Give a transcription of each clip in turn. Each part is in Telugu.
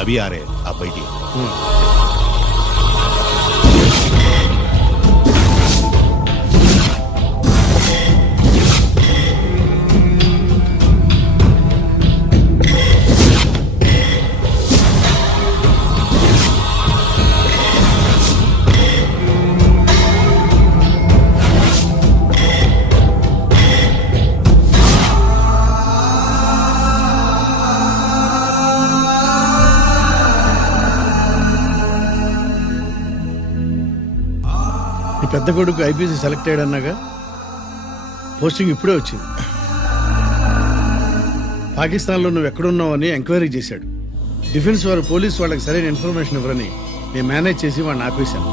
अभी आ रहे हैं, आप बैठिए। పెద్ద కొడుకు ఐపీసీ సెలెక్ట్ అయ్యాడన్నాగా, పోస్టింగ్ ఇప్పుడే వచ్చింది. పాకిస్తాన్లో నువ్వు ఎక్కడున్నావు అని ఎంక్వైరీ చేశాడు. డిఫెన్స్ వారు పోలీసు వాళ్ళకి సరైన ఇన్ఫర్మేషన్ ఇవ్వరని నేను మేనేజ్ చేసి వాడిని ఆపేశాను.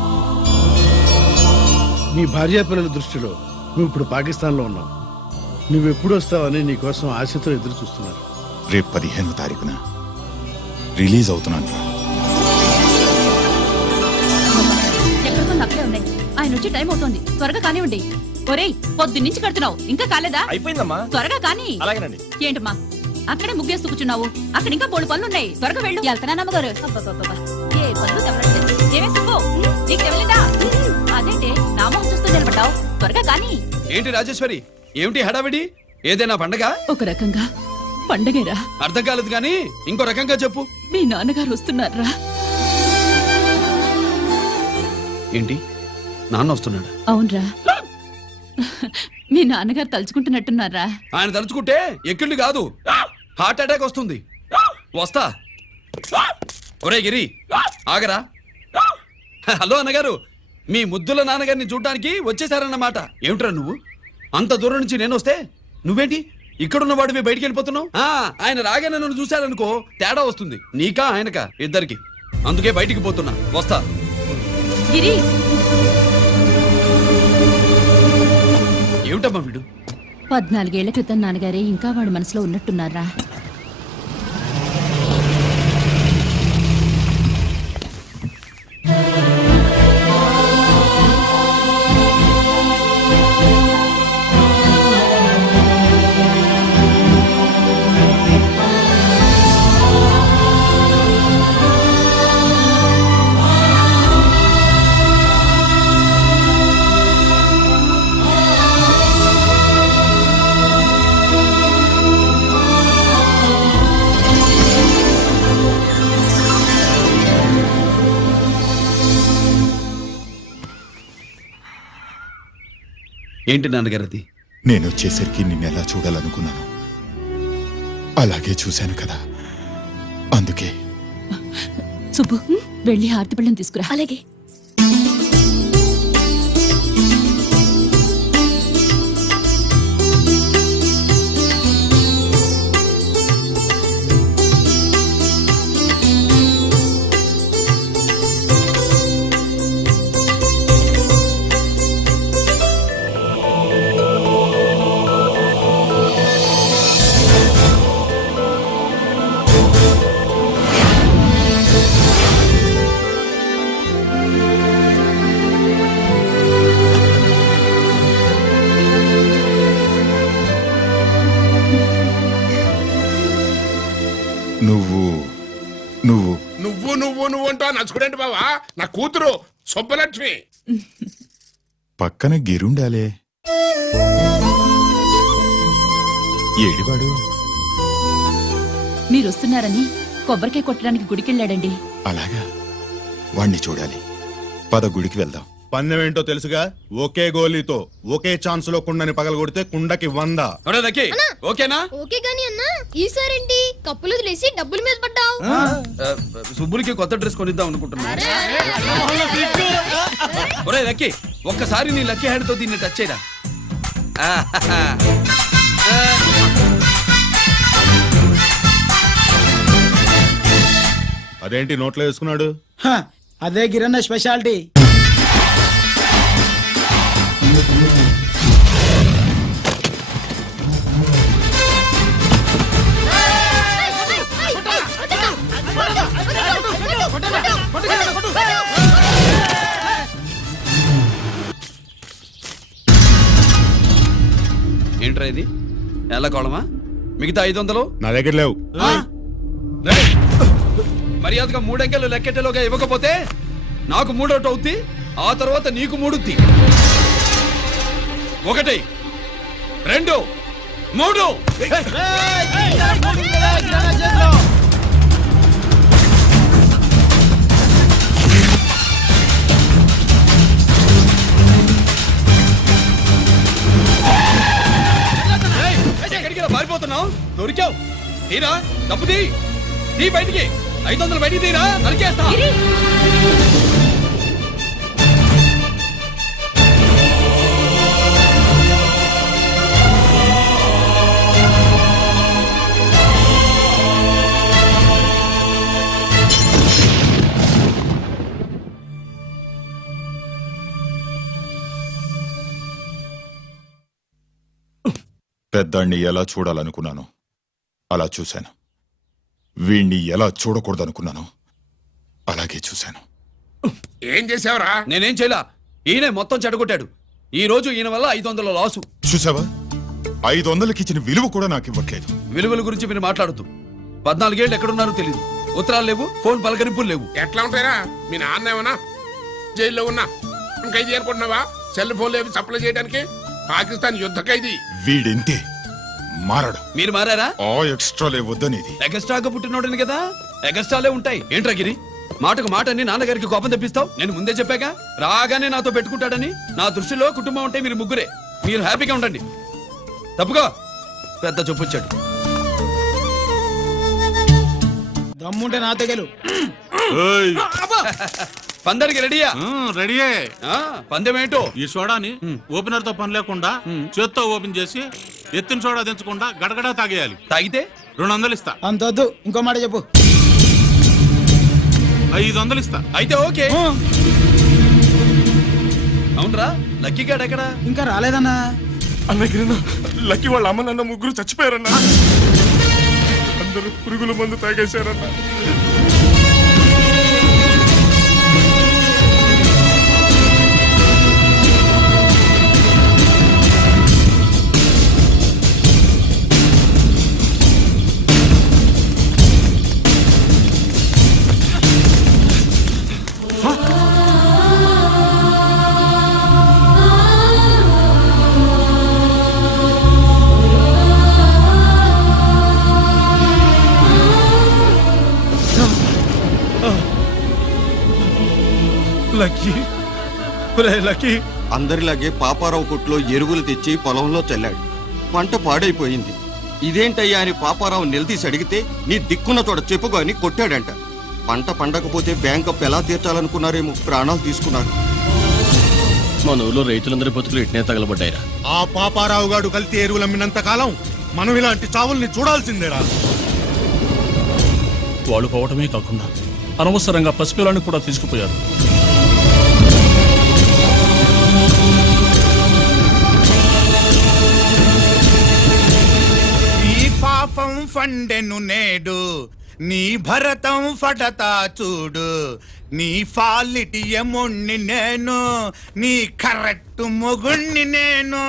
నీ భార్యాపిల్లల దృష్టిలో నువ్వు ఇప్పుడు పాకిస్తాన్లో ఉన్నావు. నువ్వు ఎప్పుడు వస్తావని నీ కోసం ఆశతో ఎదురు చూస్తున్నారు. రేపు 15వ తారీఖున రిలీజ్ అవుతున్నాను. అక్కడే ఉన్నాయి. ఆయన వచ్చి టైం అవుతుంది, త్వరగా కానివ్వండి. ఒరేయ్, పొద్దున్నుంచి కడుతున్నావు, ఇంకా కాలేదా? అయిపోయిందమ్మా, త్వరగా కానీ. అలాగేనండి. ఏంటమ్మా అక్కడే ముగ్గేస్తూ కూర్చున్నావు? అక్కడ ఇంకా 3 పనులు ఉన్నాయి, త్వరగా వెళ్ళు. వెళ్తానమ్మగారు. ఏ పనులు తెవరండి. ఏమే సుబ్బు, నీకు తెవలేదా? అదేంటి నా మొహం చూస్తూ నిలబడ్డావు? త్వరగా కానీ. ఏంటి రాజేశ్వరి, ఏమిటి హడావిడి? ఏదైనా పండగ? ఒక రకంగా పండగేరా. అర్థం కాలేదు కానీ ఇంకో రకంగా చెప్పు. మీ నాన్నగారు వస్తున్నారా? ఏంటి, నాన్న వస్తున్నాడు? అవునరా, మీ నాన్నగారు తలుచుకుంటున్నట్టున్నారా? ఆయన తలుచుకుంటే ఎక్కిళ్ళు కాదు, హార్ట్ అటాక్ వస్తుంది. వస్తా. ఒరే గిరి, ఆగరా. హలో అన్నగారు, మీ ముద్దుల నాన్నగారిని చూడ్డానికి వచ్చేసారన్నమాట. ఏమిట్రా నువ్వు? అంత దూరం నుంచి నేను వస్తే నువ్వేంటి ఇక్కడున్న వాడివి బయటికి వెళ్ళిపోతున్నావు? ఆయన రాగానే నన్ను చూశారనుకో తేడా వస్తుంది, నీకా ఆయనకా ఇద్దరికి. అందుకే బయటికి పోతున్నా, వస్తా. గిరి, ఏమిటమ్మా వీడు? 14 ఏళ్ల క్రితం నాన్నగారే ఇంకా వాడి మనసులో ఉన్నట్టున్నారా? ఏంటి నాన్నగారు అది? నేను వచ్చేసరికి నిన్నెలా చూడాలనుకున్నాను అలాగే చూశాను కదా, అందుకే. సుబ్బు, వెళ్ళి హారతి పళ్ళని తీసుకురా. అలాగే. నువ్వు నువ్వు నువ్వు నువ్వు నువ్వు అంటా నచ్చుకునేంటి బావా? నా కూతురు సుబ్బలక్ష్మి. పక్కన గిరుండాలే. ఏడివాడు? మీరొస్తున్నారని కొబ్బరికాయ కొట్టడానికి గుడికెళ్ళాడండి. అలాగా, వాణ్ణి చూడాలి. పద, గుడికి వెళ్దాం. పందెం ఏంటో తెలుసుగా, ఒకే గోలీతో ఒకే ఛాన్స్ లో కుండని పగలగొడితే కుండకి 100. ఓకేనా? ఓకే గాని అన్నా, ఈసారేంటి కప్పులు వదిలేసి డబ్బుల మీద పడ్డావు? సుబ్బులకి కొత్త డ్రెస్ కొనిద్దాం అనుకుంటున్నా. ఒరే లక్కీ, ఒక్కసారి నీ లక్కీ హ్యాండ్ తో దీన్ని టచ్ చేయరా. అదేంటి నోట్లో వేసుకున్నాడు? అదే గిరన్న స్పెషాలిటీ. ఏంట్రా ఇది? ఎల్ల కోళమా? మిగతా 500 నా దగ్గర లేవు. మర్యాదగా 3 అంకెలు లెక్కెట్టేలోగా ఇవ్వకపోతే నాకు 3 అవుద్ది, ఆ తర్వాత నీకు 3. 1 2 3. ఎక్కడికి పారిపోతున్నావు? దొరికావు. తీరా డబ్బు తీ బయటికి. 500 బయటికి తీరా, నరికేస్తా. గిరి పెద్దాన్ని ఎలా చూడాలనుకున్నాను అలా చూశాను. వీణ్ణి ఎలా చూడకూడదనుకున్నాను అలాగే చూశాను. ఏం చేసావురా? నేనేం చేయలా, ఈయనే మొత్తం చెడగొట్టాడు. ఈ రోజు ఈయన వల్ల 500 లాసు. చూసావా, 500కి ఇచ్చిన విలువ కూడా నాకు ఇవ్వట్లేదు. విలువల గురించి మీరు మాట్లాడద్దు. 14 ఏళ్ళు ఎక్కడున్నారో తెలియదు. ఉత్తరాలు లేవు, ఫోన్ పలకరింపులు లేవు. ఎట్లా ఉంటాయిరా? మీ నాన్న ఏమన్నా జైల్లో ఉన్నా ఖైదీ అనుకుంటున్నావా? సెల్ ఫోన్ లేవి సప్లై చేయడానికి. పాకిస్తాన్ యుద్ధ ఖైదీ. వీడింతే మారడు. మీరు మారారా? ఆ ఎక్స్ట్రాలే వద్దనేది. ఎగస్ట్రాగా పుట్టినోడని కదా, ఎగస్ట్రాలే ఉంటాయి. ఏంట్రా గిరి, మాటకు మాట అని నాన్నగారికి కోపం తెప్పిస్తావు? నేను ముందే చెప్పాగా, రాగానే నాతో పెట్టుకుంటాడని. నా దృష్టిలో కుటుంబం ఉంటే మీరు ముగ్గురే. మీరు హ్యాపీగా ఉండండి. తప్పుగా పెద్ద చొప్పొచ్చాడు. దమ్ముంటే నాతో గెలు. పందరికి రెడీయా? రెడీయే. పందెం ఏంటో? ఈ సోడాని ఓపెనర్ తో పని లేకుండా చేత్తో ఓపెన్ చేసి ఎత్తిన సోడా దించకుండా గడగడా తాగేయాలి. తాగితే 200 ఇస్తా. అంతొద్దు, ఇంకో మాట చెప్పు. 500 ఇస్తా. అయితే ఓకే. అవునరా, లక్కీ గాడు ఎక్కడా? ఇంకా రాలేదన్నా. అన్నగిరినా లక్కీ వాళ్ళ అమ్మ నాన్న ముగ్గురు చచ్చిపోయారన్నా. అందరూ పురుగుల మందు తాగేశారన్నా. అందరిలాగే పాపారావు కొట్లో ఎరువులు తెచ్చి పొలంలో చల్లాడు. పంట పాడైపోయింది. ఇదేంటయ్యా అని పాపారావు నిలదీసి అడిగితే నీ దిక్కున్న తోడ చెప్పుకో అని కొట్టాడంట. పంట పండకపోతే బ్యాంక్ అప్పు ఎలా తీర్చాలనుకున్నారేమో ప్రాణాలు తీసుకున్నారు. మన ఊళ్ళో రైతులందరి బతుకులు ఇట్నే తగలబడ్డాయిరా. ఆ పాపారావు గాడు కల్తీ ఎరువులు అమ్మినంత కాలం మనం ఇలాంటి చావుల్ని చూడాల్సిందేరా. వాళ్ళు పోవటమే కాకుండా అనవసరంగా పసిపిల్లాన్ని కూడా తీసుకుపోయారు. నీ పాపం ఫండెను నేడు, నీ భరతం ఫడతా చూడు. నీ ఫాలిటి ఎముణ్ణి నేను, నీ కరెక్ట్ మొగుణ్ణి నేను.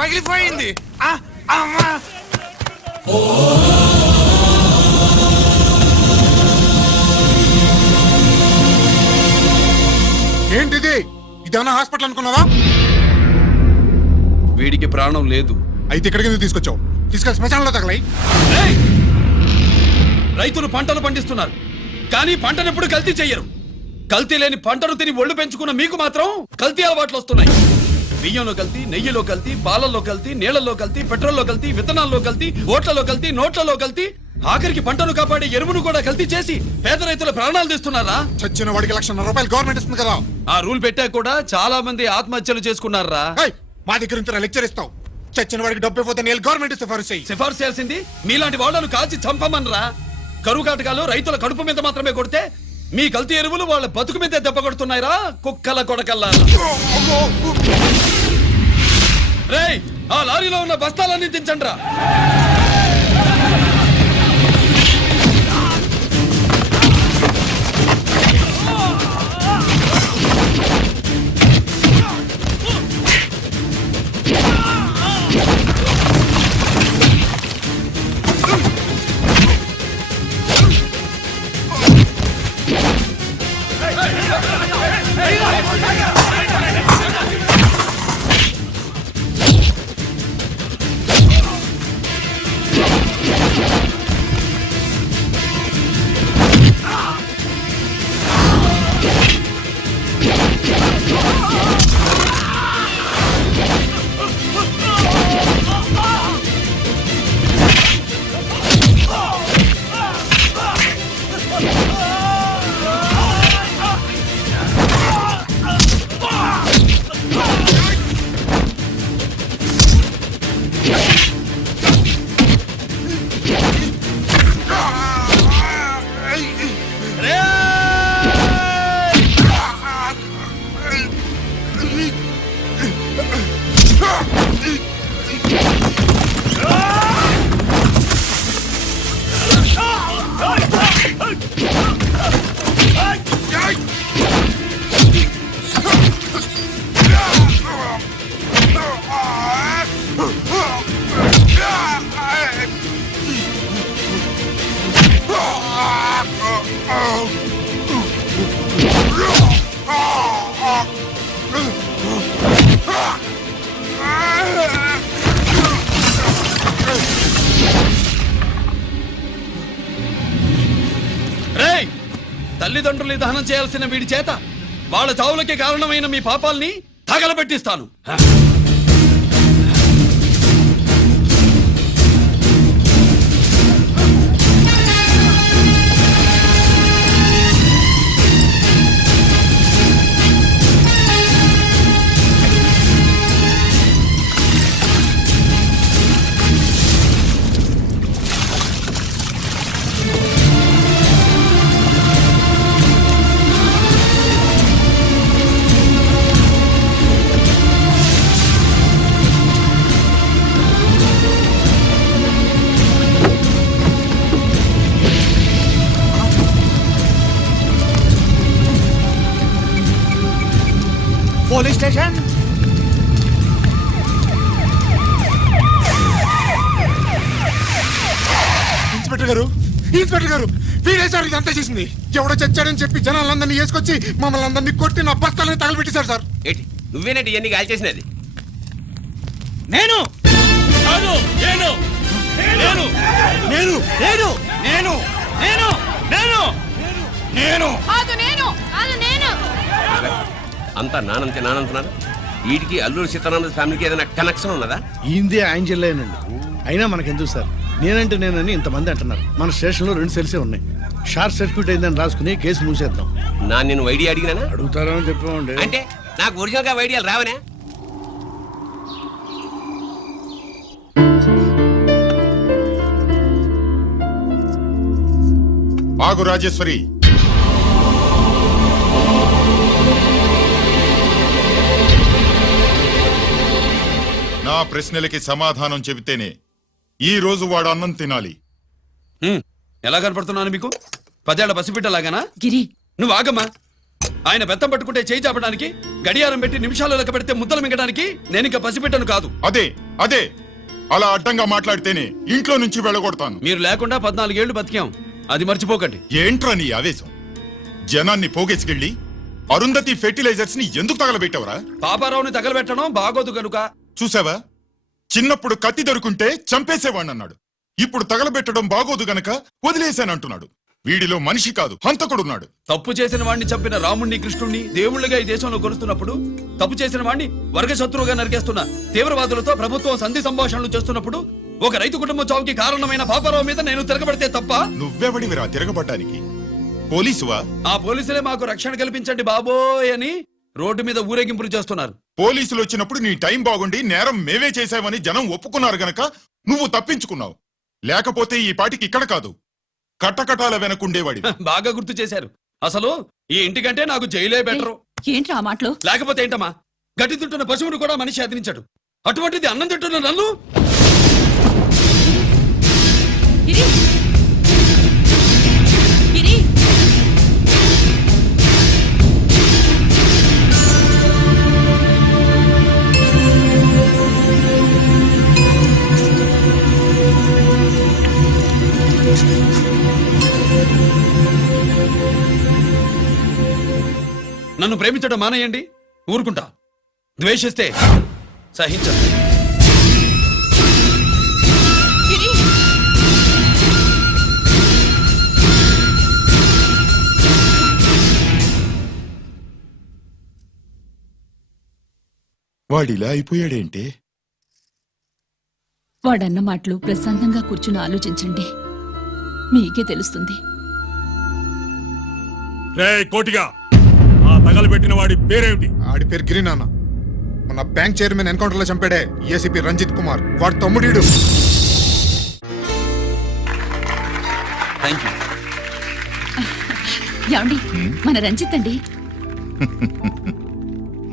పగిలిపోయింది. ఏంటిది? ఇదేమన్నా హాస్పిటల్ అనుకున్నావా? వీడికి ప్రాణం లేదు. అయితే ఇక్కడికి ఎందుకు తీసుకొచ్చావు? తీసుకెళ్ళి శ్మశానంలో తగలై. రైతులు పంటలు పండిస్తున్నారు, కానీ పంటను ఎప్పుడు కల్తీ చెయ్యరు. కల్తీ లేని పంటను తిని ఒళ్ళు పెంచుకున్న మీకు మాత్రం కల్తీ అలవాట్లు వస్తున్నాయి. బియ్యంలో కల్తీ, నెయ్యిలో కల్తీ, పాలల్లో కల్తీ, నీళ్లలో కల్తీ, పెట్రోల్లో కల్తీ, విత్తనాల్లో కల్తీ, ఓట్లలో కల్తీ, నోట్లలో కల్తీ, ఆఖరికి పంటను కాపాడే ఎరువును కూడా కల్తీ చేసి పేద రైతుల ప్రాణాలు తీస్తున్నారా? చచ్చిన వాడికి ₹1,00,000 గవర్నమెంట్ ఇస్తుంది కదా. ఆ రూల్ పెట్టా కూడా చాలా మంది ఆత్మహత్యలు చేసుకున్నారా? మా దగ్గర ఇంత లెక్చర్ ఇస్తావు. చచ్చిన వాడికి డబ్బు ఇవ్వతే నేను గవర్నమెంట్ సిఫారసు చెయ్యి. సిఫార్సు చేయాల్సింది మీలాంటి వాళ్ళను కాల్చి చంపమనరా. కరువు కాటకాలు రైతుల కడుపు మీద మాత్రమే కొడితే మీ కల్తీ ఎరువులు వాళ్ళ బతుకు మీద దెబ్బ కొడుతున్నాయిరా కుక్కల కొడకల్లా. రేయ్ ఆ లారీలో ఉన్న బస్తాలన్నీ దించండ్రా. రేయ్ తల్లిదండ్రులు దహనం చేయాల్సిన వీడి చేత వాళ్ళ చావులకి కారణమైన మీ పాపాల్ని తగలబెట్టిస్తాను. Police station. ఇన్స్పెక్టర్ గారు వీడే సార్ ఇదంతా చేసింది. ఎవడో చచ్చాడని చెప్పి జనాలందరినీ వేసుకొచ్చి మమ్మల్ని అందరినీ కొట్టి నా బస్తాలని తగలబెట్టేశారు సార్. ఏంటి నువ్వేనటి ఇవన్నీ గాలి చేసినది? నేను కాదు, నేను నేను నేను నేను నేను నేను నేను నేను కాదు నేను కాదు నేను అంతా నానంటున్నారు. వీడికి అల్లూరు సీతారామరాజు ఫ్యామిలీకి ఏదైనా కనెక్షన్ ఉన్నదా? ఈందే ఆయన జిల్లానండి. అయినా మనకెందుకు సార్, నేనంటే నేనని ఇంతమంది అంటున్నారు. మన స్టేషన్లో 2 సెల్సే ఉన్నాయి. షార్ట్ సర్క్యూట్ అయిందని రాసుకుని కేసు మూసేద్దాం. నేను ఐడియా అడిగినా అడుగుతారో అని చెప్పామండి. అంటే నాకు ఒరిజినల్ గా ఐడియాలు రావనే. బాగు రాజేశ్వరి, నా ప్రశ్నలకి సమాధానం చెబితేనే ఈ రోజు వాడు అన్నం తినాలి. ఎలా కనపడుతున్నాను మీకు? 10 ఏళ్ల పసిబిడ్డలాగానా? గిరి నువ్వు ఆగమ్మా. ఆయన బెత్తం పట్టుకుంటే చేయి చాపడానికి, గడియారం పెట్టి నిమిషాలు లెక్క పెడితే ముద్దలు మింగడానికి నేను ఇంకా పసిబిడ్డను కాదు. అదే అదే అలా అడ్డంగా మాట్లాడితేనే ఇంట్లో నుంచి వెళ్ళగొడతాను. మీరు లేకుండా 14 ఏళ్లు బతికాం, అది మర్చిపోకండి. ఏంట్రా నీ ఆవేశం? జనాన్ని పోగేసుకెళ్ళి అరుంధతి ఫెర్టిలైజర్స్ ని ఎందుకు తగలబెట్టావరా? పాపారావుని తగలబెట్టడం బాగోదు కనుక. చూసావా, చిన్నప్పుడు కత్తి దొరుకుంటే చంపేసేవాణ్ణన్నాడు. ఇప్పుడు తగలబెట్టడం బాగోదు గనక వదిలేశానంటున్నాడు. వీడిలో మనిషి కాదు, హంతకుడున్నాడు. తప్పు చేసిన వాడిని చంపిన రాముణ్ణి, కృష్ణుణ్ణి దేవుళ్ళుగా ఈ దేశంలో కొలుస్తున్నప్పుడు, తప్పు చేసిన వాడిని వర్గ శత్రువుగా నరికేస్తున్న తీవ్రవాదులతో ప్రభుత్వం సంధి సంభాషణలు చేస్తున్నప్పుడు, ఒక రైతు కుటుంబం చావుకి కారణమైన పాపారావు మీద నేను తిరగబడితే తప్ప? నువ్వెవడివిరా తిరగబడ్డానికి? పోలీసువా? ఆ పోలీసులే మాకు రక్షణ కల్పించండి బాబోయ్ అని రోడ్డు మీద ఊరేగింపులు చేస్తున్నారు. పోలీసులు వచ్చినప్పుడు నీ టైం బాగుండి నేరం మేవే చేశావని జనం ఒప్పుకున్నారు గనక నువ్వు తప్పించుకున్నావు. లేకపోతే ఈ పాటికి ఇక్కడ కాదు, కట్టకటాల వెనకుండేవాడి. బాగా గుర్తు చేశారు. అసలు ఈ ఇంటికంటే నాకు జైలే బెటరు. ఏంట్రా ఆ మాటలు? లేకపోతే ఏంటమ్మా, గడ్డి తింటున్న పశువును కూడా మనిషి అదిరించాడు. అటువంటిది అన్నం తింటున్న నన్ను. గిరి! గిరి! నన్ను ప్రేమించడం మానేయండి, ఊరుకుంటా. ద్వేషిస్తే సహించదు. గిరి! వాడిలా అయిపోయాడేంటి? వాడన్న మాటలు ప్రశాంతంగా కూర్చుని ఆలోచించండి, మీకే తెలుస్తుంది. రే కోటిగా, ఆ తగలబెట్టిన వాడి పేరేమిటి? ఆడి పేరు గిరి నాన్న. మన బ్యాంక్ చైర్మన్ ఎన్కౌంటర్ లో చంపాడే ఏసీపీ రంజిత్ కుమార్, వాడు తమ్ముడీడు. Thank you. ఏమండి, మన రంజిత్ అండి.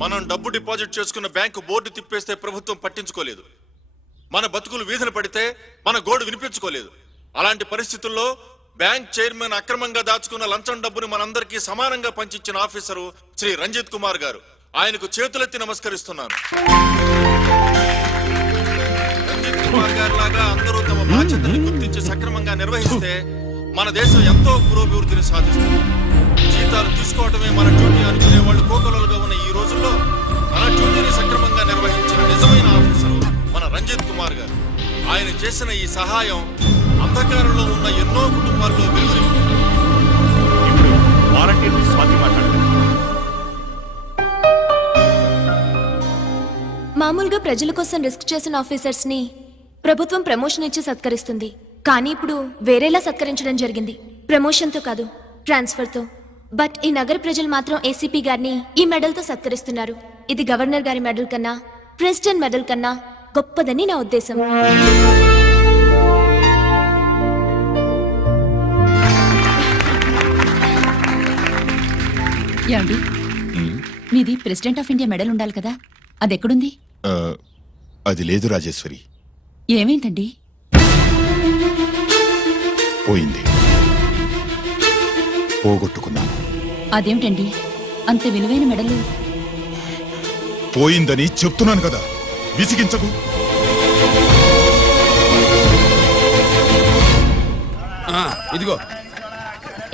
మనం డబ్బు డిపాజిట్ చేసుకున్న బ్యాంకు బోర్డు తిప్పేస్తే ప్రభుత్వం పట్టించుకోలేదు. మన బతుకులు వీధులు పడితే మన గోడు వినిపించుకోలేదు. అలాంటి పరిస్థితుల్లో బ్యాంక్ చైర్మన్ అక్రమంగా దాచుకున్న లంచం డబ్బుని మనందరికీ సమానంగా పంచిచ్చిన ఆఫీసరు శ్రీ రంజిత్ కుమార్ గారు. ఆయనకు చేతులెత్తి నమస్కరిస్తున్నాను. రంజిత్ కుమార్ గారి లాగా అందరూ తమ బాధ్యతని గుర్తించి సక్రమంగా నిర్వహిస్తే మన దేశం ఎంతో పురోభివృద్ధిని సాధిస్తుంది. జీతాలు తీసుకోవటమే మన డ్యూటీ అనుకునే వాళ్ళు కోకొలలుగా ఉన్న ఈ రోజుల్లో మన డ్యూటీని సక్రమంగా నిర్వహించిన నిజమైన ఆఫీసరు మన రంజిత్ కుమార్ గారు. ఆయన చేసిన ఈ సహాయం అంధకారంలో ఉన్న ఎన్నో కుటుంబాల్లో వెలుగుని. మామూలుగా ప్రజల కోసం రిస్క్ చేసిన ఆఫీసర్స్ ని ప్రభుత్వం ప్రమోషన్ ఇచ్చి సత్కరిస్తుంది. కానీ ఇప్పుడు వేరేలా సత్కరించడం జరిగింది. ప్రమోషన్ తో కాదు, ట్రాన్స్ఫర్ తో. బట్ ఈ నగర ప్రజలు మాత్రం ఏసీపీ గారిని ఈ మెడల్ తో సత్కరిస్తున్నారు. ఇది గవర్నర్ గారి మెడల్ కన్నా, ప్రెసిడెంట్ మెడల్ కన్నా గొప్పదని నా ఉద్దేశం. ఏమండి, మీది ప్రెసిడెంట్ ఆఫ్ ఇండియా మెడల్ ఉండాలి కదా, అది ఎక్కడుంది? అది లేదు రాజేశ్వరి, ఏమైందండి? పోయింది, పోగొట్టుకున్నాను. అదేమిటండి అంత విలువైన మెడలు? పోయిందని చెప్తున్నాను కదా, విసిగించకు. ఇదిగో.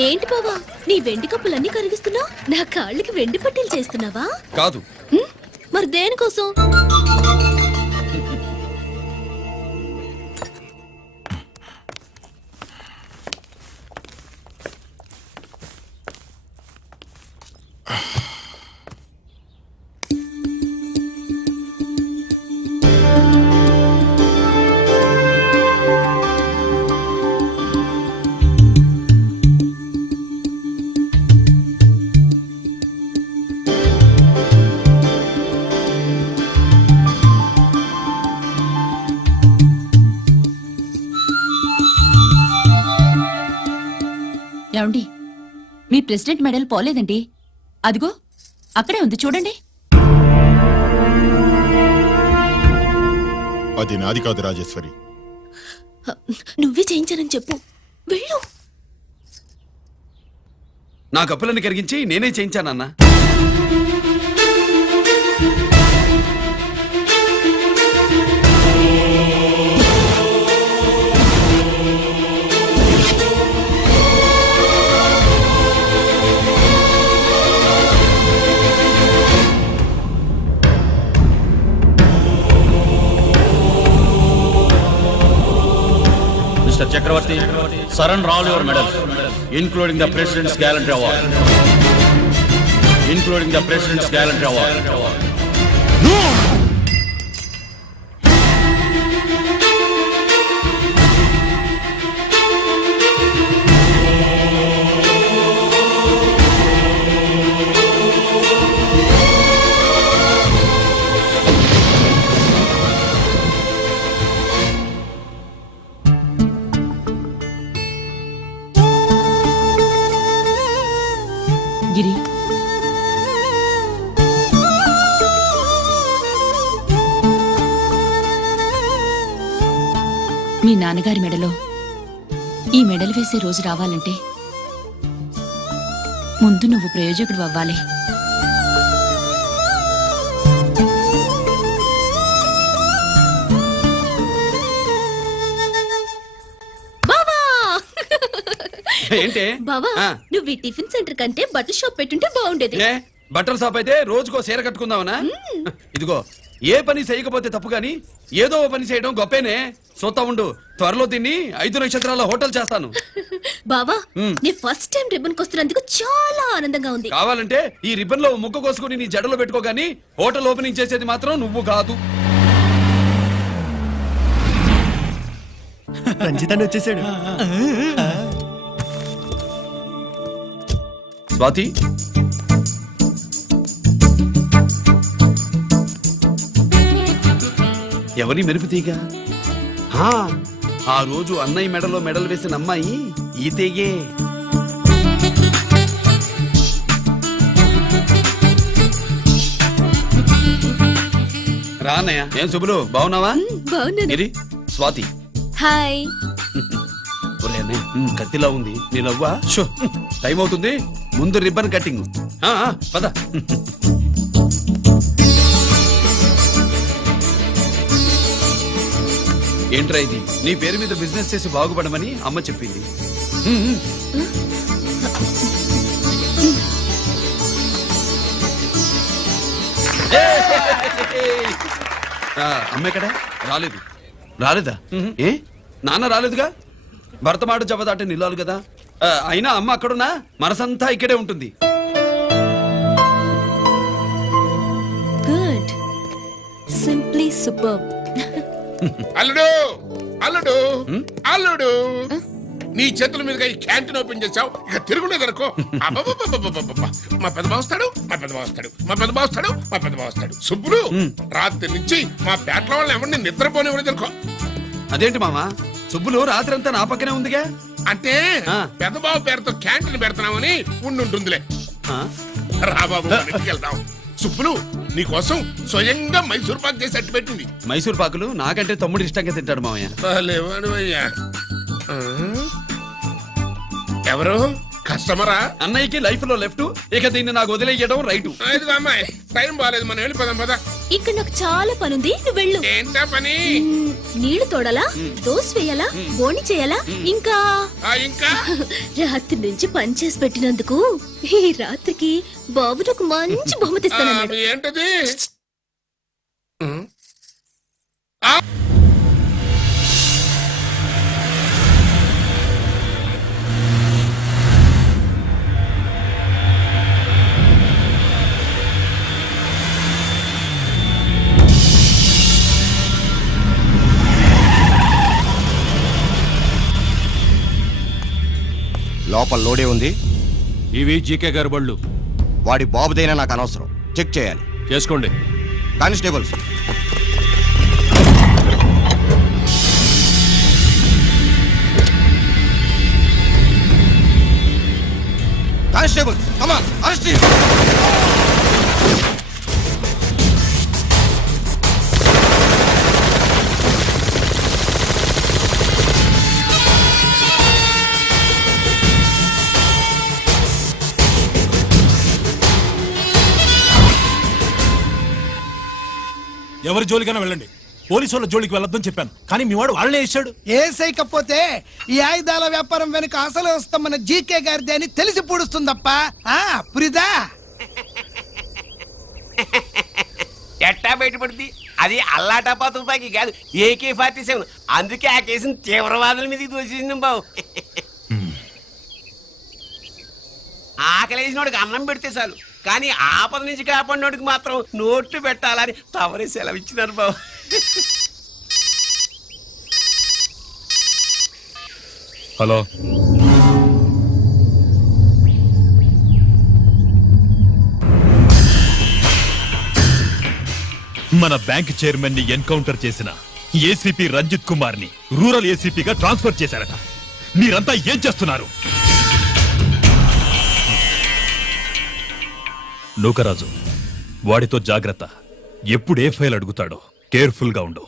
ఏంటి బావా, నీ వెండి కప్పులన్నీ కరిగిస్తున్నావు? నా కాళ్ళకి వెండి పట్టీలు చేస్తున్నావా? కాదు. మరి దేనికోసం? ఏమండి, మీ ప్రెసిడెంట్ మెడల్ పోలేదండి, అదిగో అక్కడే ఉంది చూడండి. అది నాది కాదు రాజేశ్వరి. నువ్వే చేయించానని చెప్పు, వెళ్ళు. నా కప్పులను కరిగించి నేనే చేయించానన్నా. Mr. Chakravarti, surrender all your medals, including the President's Gallantry Award. Including the President's Gallantry Award. గిరి మీ నాన్నగారి మెడలో ఈ మెడలు వేసే రోజు రావాలంటే ముందు నువ్వు ప్రయోజకుడు అవ్వాలి. ఏంటి బావా ఆ. నువ్వు ఈ టిఫిన్ సెంటర్ కంటే బట్టల షాప్ పెట్టుంటే బాగుండేది. ఏ బట్టల షాప్ అయితే రోజుకో చీర కట్టుకుందామనా? ఇదిగో ఏ పని చేయకపోతే తప్పు గాని ఏదో ఓ పని చేయడం గొప్పేనే. చూస్తా ఉండు, త్వరలో దీన్ని 5 నక్షత్రాల హోటల్ చేస్తాను. బావా నీ ఫస్ట్ టైం రిబ్బన్ కొస్తున్నందుకు చాలా ఆనందంగా ఉంది. కావాలంటే ఈ రిబ్బన్ లో ముక్క కోసుకుని నీ జడలో పెట్టుకోగాని హోటల్ ఓపెనింగ్ చేసేది మాత్రం నువ్వు కాదు. రంజితాన్ని వచ్చేసాడు. స్వాతి, ఎవరి మెరుపుతీగా? ఆ రోజు అన్నయ్య మెడలో మెడలు వేసిన అమ్మాయి ఈతేగే. రా అన్నయ్య. ఏం శుభులు, బాగున్నావా? బాగున్నాను. ఇది స్వాతి. హాయ్. ఒరే అన్నయ్య, కత్తిలా ఉంది నీ నవ్వా? షో, టైం అవుతుంది, ముందు రిబ్బన్ కటింగ్. పద. ఏంట్రా ఇది? నీ పేరు మీద బిజినెస్ చేసి బాగుపడమని అమ్మ చెప్పింది. అమ్మ ఎక్కడ? రాలేదు. రాలేదా? ఏ నాన్న రాలేదుగా? భర్త మాట జవదాటే నిల్లాలి కదా. అయినా అమ్మ అక్కడున్నా మనసంతా ఇక్కడే ఉంటుంది. Good, simply super. అల్లుడు అల్లుడు అల్లుడు, నీ చేతుల మీదుగా ఈ క్యాంటీన్ ఓపెన్ చేసావు, ఇక తిరుగులేదు అనుకో. మా పెద్ద బావస్తాడు, మా పెద్ద బావస్తాడు, మా పెద్ద బావస్తాడు, మా పెద్ద బావస్తాడు. సుబ్బులు రాత్రి నుంచి మా పేటల వాళ్ళని ఎవరిని నిద్రపోనివ్వలేదు అనుకో. అదేంటి మామా, సుబ్బులు రాత్రి అంతా నా పక్కనే ఉందిగా? అంటే పెద్ద బావ పేరుతో క్యాంటీన్ పెడుతున్నామని ఉండుంటుందిలే. రా బాబు, వెళ్దాం. సుబ్బులు నీకోసం స్వయంగా మైసూర్ పాక్ చేసి అట్టు పెట్టింది. మైసూర్ పాకులు నాకంటే తమ్ముడు ఇష్టంగా తింటాడు మామయ్య. ఎవరు కస్టమరా? అన్నయ్యకి లైఫ్ లో లెఫ్ట్, ఇక దీన్ని నాకు వదిలేయడం రైట్. అమ్మాయి టైం బాగాలేదు, మనం వెళ్ళిపోదాం పద. ఇక్కడ నాకు చాలా పనుంది, నువ్వు వెళ్ళు. ఏంటా పని? నీళ్లు తోడాలా, దోశ వేయాలా, బోని చేయాలా, ఇంకా ఇంకా రాత్రి నుంచి పని చేసి పెట్టినందుకు ఈ రాత్రికి బాబు ఒక మంచి బహుమతి ఇస్తానన్నాడు. ఏంటది? లోపల లోడే ఉంది. ఇవి జీకే గారి బళ్ళు. వాడి బాబుదైనా నాకు అనవసరం, చెక్ చేయాలి. చేసుకోండి. Constables, constables, come on, arrest him. ఎవరి జోలికైనా వెళ్ళండి, పోలీసు వాళ్ళ జోలికి వెళ్ళొద్దని చెప్పాను, కానీ మీ వాడు వాళ్ళనే ఇచ్చాడు. ఏసైకపోతే ఈ ఆయుధాల వ్యాపారం వెనుక అసలు వస్తామన్న జీకే గారిది అని తెలిసి పూడుస్తుందప్ప. పురిదా ఎట్టా బయటపడుతుంది? అది అల్లాటపా తుపాకి కాదు, AK-47. అందుకే ఆ కేసుని తీవ్రవాదుల మీదకి దోషింది బావు. ఆకలేసినోడికి అన్నం పెడితే చాలు, కానీ ఆపద నుంచి కాపాడినోడికి మాత్రం నోట్లు పెట్టాలని తవరే సెలవు ఇచ్చినారు బాబు. హలో, మన బ్యాంక్ చైర్మన్ ని ఎన్కౌంటర్ చేసిన ఏసీపీ రంజిత్ కుమార్ ని రూరల్ ఏసీపీగా ట్రాన్స్ఫర్ చేశారట. మీరంతా ఏం చేస్తున్నారు? నూకరాజు వాడితో జాగ్రత్త. ఎప్పుడు ఏ ఫైల్ అడుగుతాడో కేర్ఫుల్ గా ఉండు.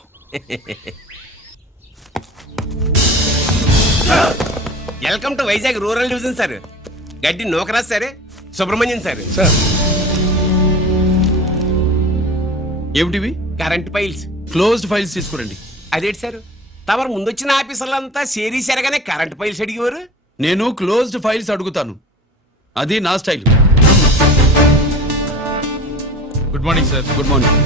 Welcome to Vizag rural division sir. Gaddi Nookaraj sir, Subrahmanyam sir. Sir ఏమిటివి? Current files. క్లోజ్డ్ ఫైల్స్ తీసుకురండి. అదేంటి సార్, తమరు ముందొచ్చిన ఆఫీసర్లంతా షేరీ సరగానే కరెంట్ ఫైల్స్ అడిగేవారు. నేను క్లోజ్డ్ ఫైల్స్ అడుగుతాను, అది నా style. Good morning sir. Good morning.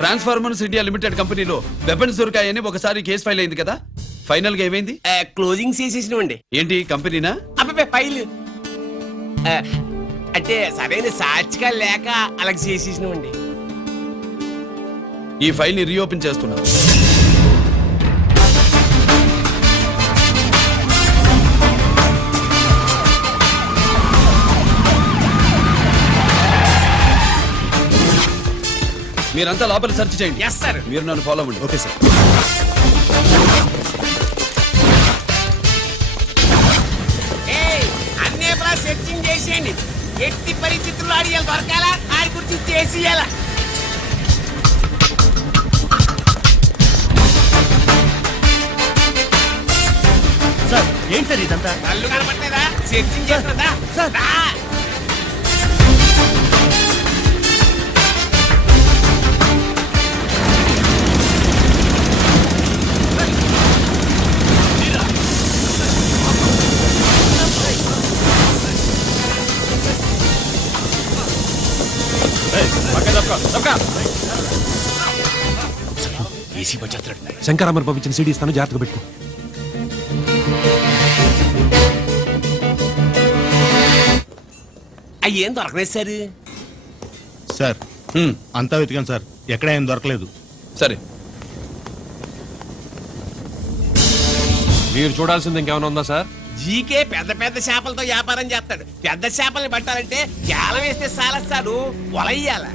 Transformers India limited కంపెనీలో వెపన్స్ దొరికాయని ఒకసారి కేసు ఫైల్ అయింది కదా, ఫైనల్ గా ఏమైంది? క్లోజింగ్ చేసేసినవండి. ఏంటి కంపెనీనా? అబ్బాయి ఫైల్ అంటే సరైన సాక్షిగా లేక అలా చేసేసినవండి. ఈ ఫైల్ ని రీఓపెన్ చేస్తున్నా. మీరంతా లోపల సెర్చ్ చేయండి. Yes sir. మీరు నన్ను ఫాలో అవ్వండి. Okay sir. అన్నీ సెర్చింగ్ చేసేయండి. ఎట్టి పరిస్థితుల్లో ఆడియాలు దొరకాలా, ఆడి గురించి చేసేయాలా. సార్ ఏంటి సార్ ఇదంతా? కళ్ళు కనపడలేదా? సెర్చింగ్ చేస్తుందా సార్? ఏసీ వచ్చేస్తాడు. శంకరామర్ పంపించిన సీడీ ఇస్తాను, జాగ్రత్తగా పెట్టుకో. అయ్యేం దొరకలేదు సార్. సార్ అంతా వెతికాను సార్, ఎక్కడ ఏం దొరకలేదు. సరే, మీరు చూడాల్సింది ఇంకేమైనా ఉందా సార్? జీకే పెద్ద పెద్ద చేపలతో వ్యాపారం చేస్తాడు. పెద్ద చేపల్ని పట్టాలంటే కేలం వేస్తే సాలస్తాడు, వలయ్యాల.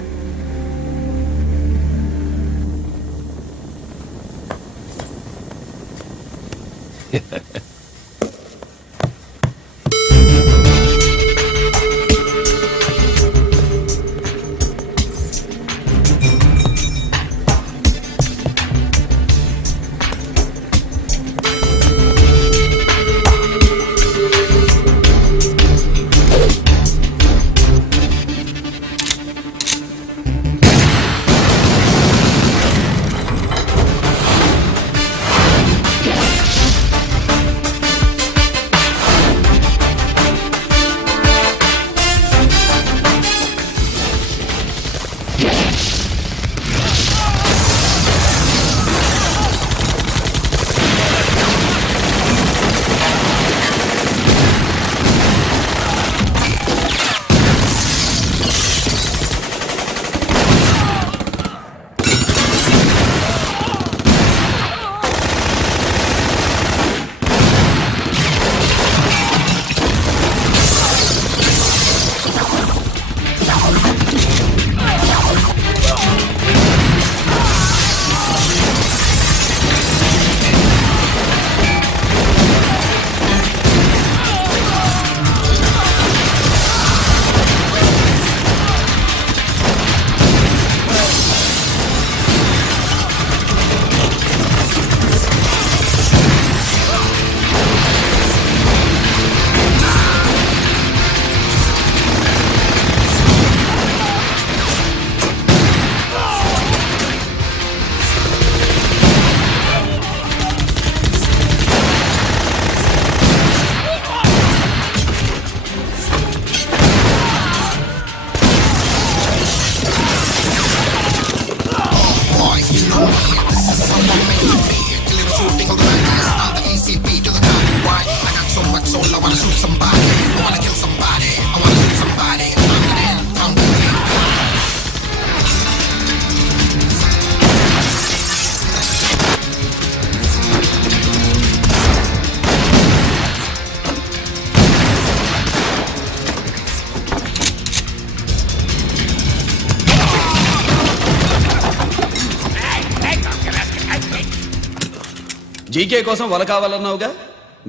జీకే కోసం వల కావాలన్నావుగా,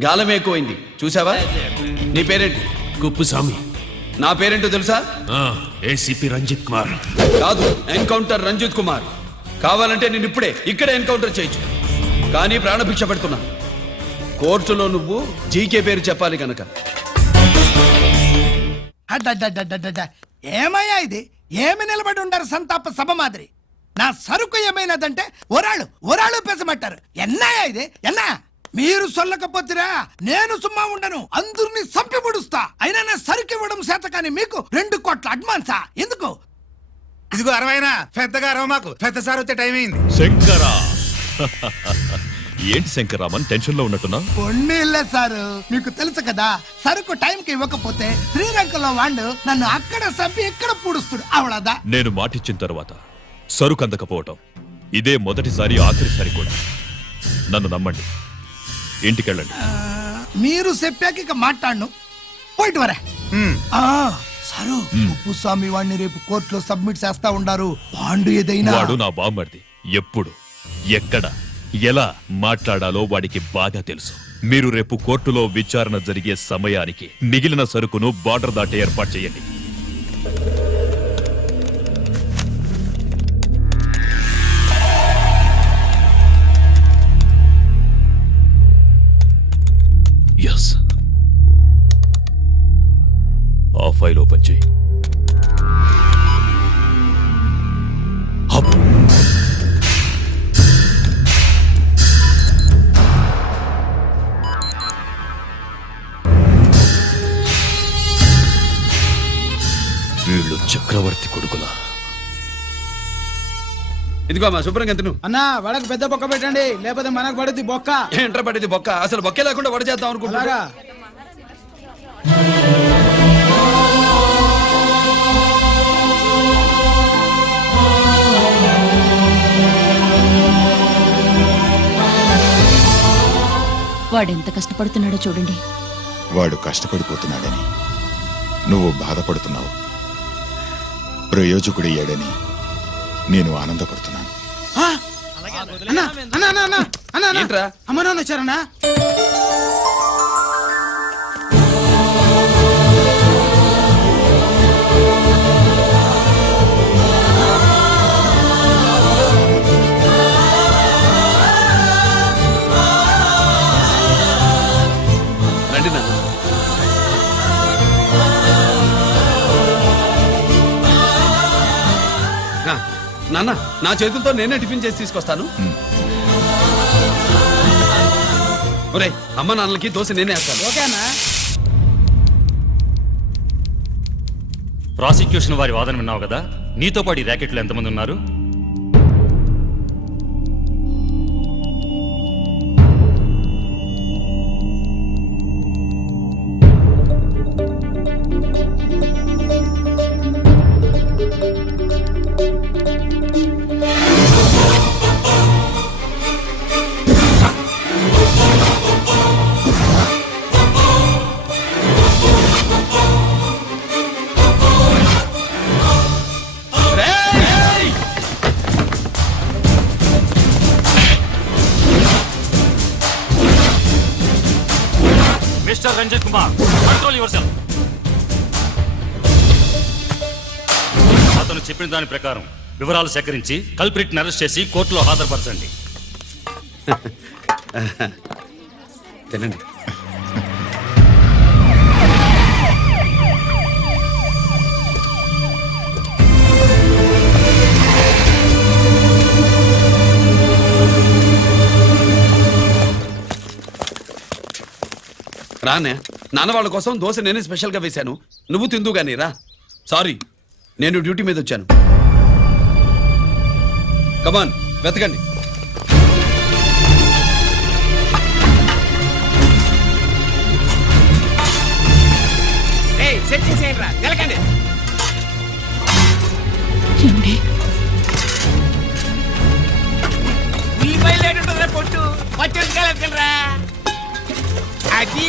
గాలం ఎక్కువైంది చూసావా? నీ పేరేంటి? కుప్పుస్వామి. నా పేరేంటో తెలుసా? ఏసీపీ రంజిత్ కుమార్. కాదు, ఎన్కౌంటర్ రంజిత్ కుమార్. కావాలంటే నేను ఇప్పుడే ఇక్కడే ఎన్కౌంటర్ చేయొచ్చు, కానీ ప్రాణభిక్ష పెడుతున్నా. కోర్టులో నువ్వు జీకే పేరు చెప్పాలి కనుక. అడ్డడ్డడ్డడ్డడ్డ. ఏమయ్యా ఇది? ఏమి నిలబడి ఉండారు సంతాప సభ మాదిరి? నా సరుకు ఏమైనదంటే ఒరాళ్ళు పెసమంటారు. ఎన్నాయా ఇది? ఎన్నా మీరు సొల్లకపోతురా నేను సుమ్మా ఉండను, అందరిని సంపి పొడుస్తా. అయినా నా సరుకు ఇవ్వడం చేత కానీ మీకు 2 కోట్ల అడ్వాన్సా? ఎందుకు? ఇదిగో 60 పెద్దగా అరవ మాకు, పెద్ద సార్ వచ్చే టైం అయింది. శంకరా ఏంటి శంకరామన్ టెన్షన్ లో ఉన్నట్టున్నా? పొన్నీళ్ళే సారు, మీకు తెలుసు కదా, సరుకు టైంకి ఇవ్వకపోతే శ్రీలంకలో వాడు నన్ను అక్కడ సంపి ఇక్కడ పూడుస్తుడు. అవళదా నేను మాటిచ్చిన తర్వాత సరుకు అందకపోవటం ఇదే మొదటిసారి, ఆఖరిసారి కూడా. నన్ను నమ్మండి, ఇంటికెళ్ళండి. మీరు చెప్పాక ఇక మాట్లాడను. పోయిట్ వరే. సారు, ఉప్పుస్వామి వాడిని రేపు కోర్టులో సబ్మిట్ చేస్తా ఉండారు. బాండు ఏదైనా వాడు నా బామ్మర్ది. ఎప్పుడు, ఎక్కడ, ఎలా మాట్లాడాలో వాడికి బాగా తెలుసు. మీరు రేపు కోర్టులో విచారణ జరిగే సమయానికి మిగిలిన సరుకును బార్డర్ దాటే ఏర్పాటు చేయండి. ఎస్, ఆ ఫైల్ ఓపెన్ చేయి. అప్. వీళ్ళు చక్రవర్తి కొడుకులా. ఇదిగో మా శుభ్రంగా తిను. అన్నా వడకు పెద్ద బొక్క పెట్టండి, లేకపోతే మనకు పడుద్ది బొక్క. ఏంట్రా పడింది బొక్క? అసలు బొక్కే లేకుండా వడ చేద్దాం అనుకుంటున్నా. వాడెంత కష్టపడుతున్నాడో చూడండి. వాడు కష్టపడిపోతున్నాడని నువ్వు బాధపడుతున్నావు, ప్రయోజకుడయ్యాడని నేను ఆనందపడుతున్నాను. ఏంట్రా? అమ్మ నాన్న వచ్చారన్నా. రండి నాన్న. నాన్న, నా చేతులతో నేనే టిఫిన్ చేసి తీసుకొస్తాను. ఒరే, అమ్మ నాన్నలకి దోశ నేనే వేస్తాను. ఓకేనా? ప్రాసిక్యూషన్ వారి వాదన విన్నావు కదా. నీతో పాటు ఈ ర్యాకెట్లు ఎంతమంది ఉన్నారు? Mister Ranjit Kumar, control yourself. అతను చెప్పిన దాని ప్రకారం వివరాలు సేకరించి కల్ప్రిట్ ని అరెస్ట్ చేసి కోర్టులో హాజరుపరచండి. తినండి. రానే, నాన్న వాళ్ళ కోసం దోశ నేనే స్పెషల్గా వేశాను, నువ్వు తిందు గానీ రా. సారీ, నేను డ్యూటీ మీద వచ్చాను. కమాన్, వెతకండి. సెట్టింగ్ చేయండి రా, నిలకండి. ఉల్లిపాయలు ఏంటుంటుందిరా పొట్టు, పచ్చిమిరపకాయలు రా. అది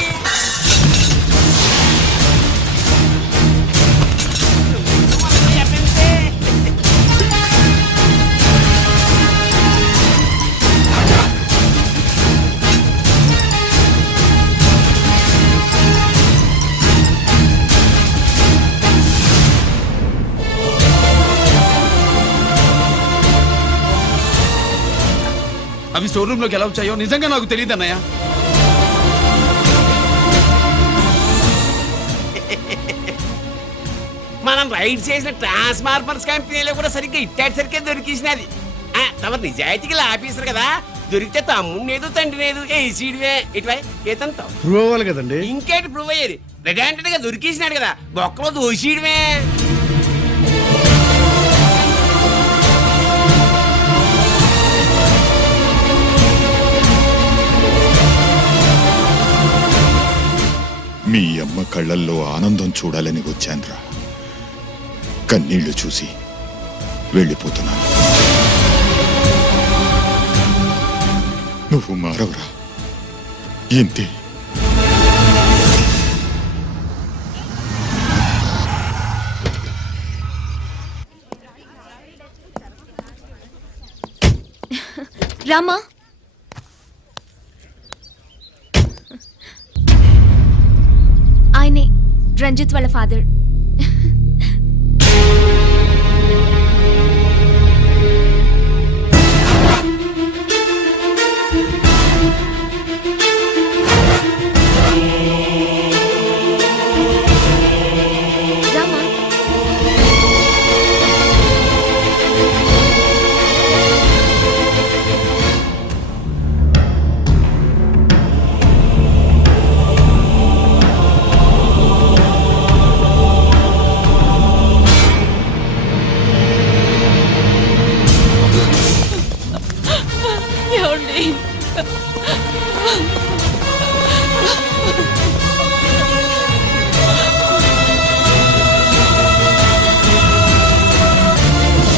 అవి స్టోర్ రూమ్ లోకి ఎలా వచ్చాయో నిజంగా నాకు తెలియదు అన్నయ్య. మనం రైడ్ చేసిన ట్రాన్స్ఫార్మర్స్ కంపెనీలో కూడా సరిగ్గా ఇట్టాడు దొరికేసినది తమ నిజాయితీకి ఆఫీసర్ కదా, దొరికితే తమ్ముడినేదు తండ్రినేదు ఏసీడివే ఇటువై ఏతంతో ప్రూవ్ అవ్వాలి కదండి. ఇంకేటి ప్రూవ్ అయ్యేది? రెడ్ హ్యాండెడ్ గా దొరికేసినాడు కదా, బొక్కలో దోషీడమే. మీ అమ్మ కళ్ళల్లో ఆనందం చూడాలని వచ్చాన్రా. కన్నీళ్లు చూసి వెళ్ళిపోతున్నాను. నువ్వు మారవురా, ఇంతే. రామా, ఆయనే రంజిత్ వాళ్ళ ఫాదర్. రామా, ఏమండి